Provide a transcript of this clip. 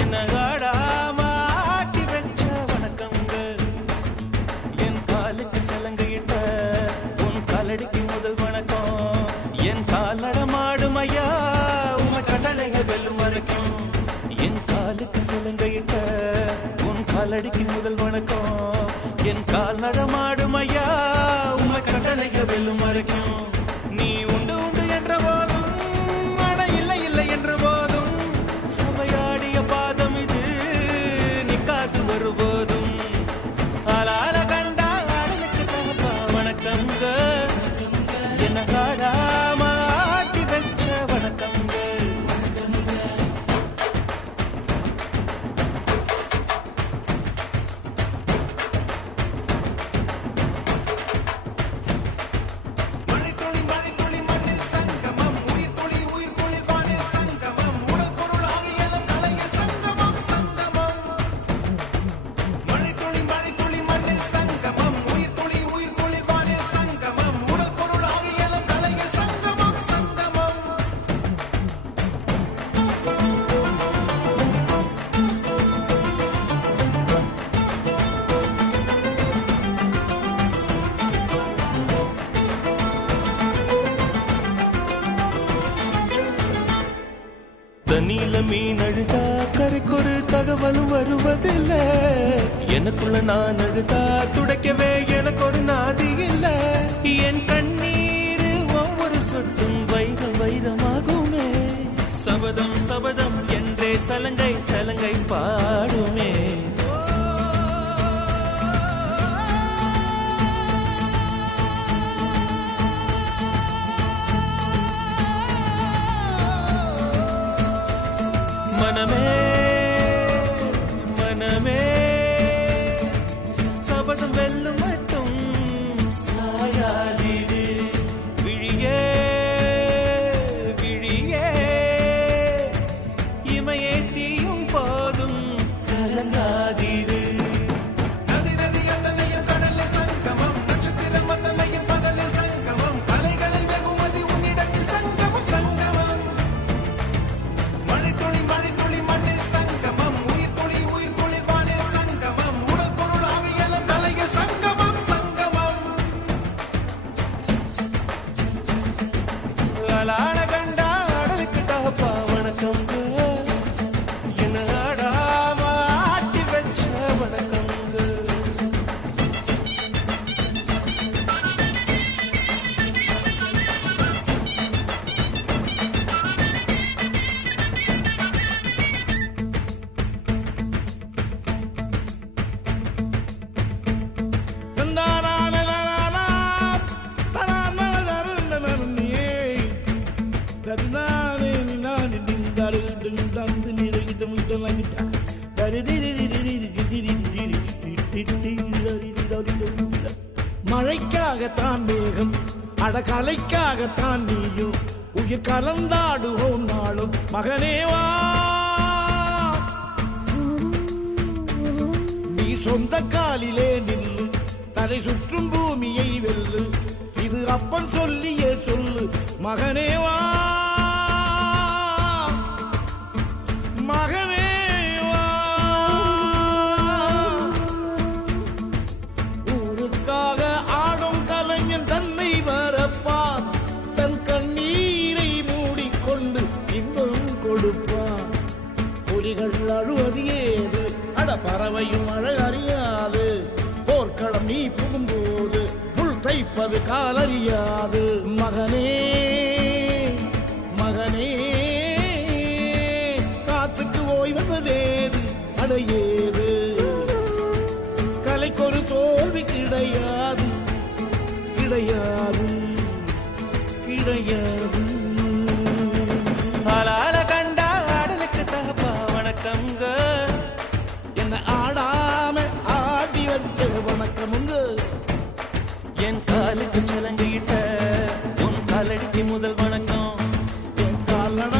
என்ன ஆடாம ஆட்டி வச்ச வணக்கங்க என் காலுக்கு சலங்கையிட்ட உன் காலடிக்கு முதல் வணக்கம். என் கால் நடமாடும் ஐயா உம கடலைக வெல்லும் வரைக்கும் என் காலுக்கு சலங்கையிட்ட உன் காலடிக்கு முதல் வணக்கம். என் கால் நடமாடும் ஐயா உம வெல்லும் வரைக்கும் தண்ணியில மீன் அழுதா? கரைக்கொரு தகவலும் வருவதில்ல. எனக்குள்ள நான் அழுதா? துடைக்கவே எனக்கு ஒரு நாதி இல்ல. என் கண்ணீர் ஒவ்வொரு சொட்டும் வைர வைரமாகுமே. சபதம் சபதம் என்றே சலங்கை சலங்கை பா gonna மழைக்காகத்தான் மேகம் அடகலைக்காகத்தான் நீயும். உயிர் கலந்தாடுவோம் நாளும். மகனேவா நீ சொந்த காலிலே நில்லு. தலை சுற்றும் பூமியை வெல்லு. இது அப்பன் சொல்லியே சொல்லு. மகனேவா மகனேவா ஏது அட பறவையும் அழகறியாது போர்க்களம் நீ புகும்போது புல் தைப்பது காலறியாது. மகனே மகனே காத்துக்கு ஓய்வதேது அடையேது முதல் வணக்கம். என் கால்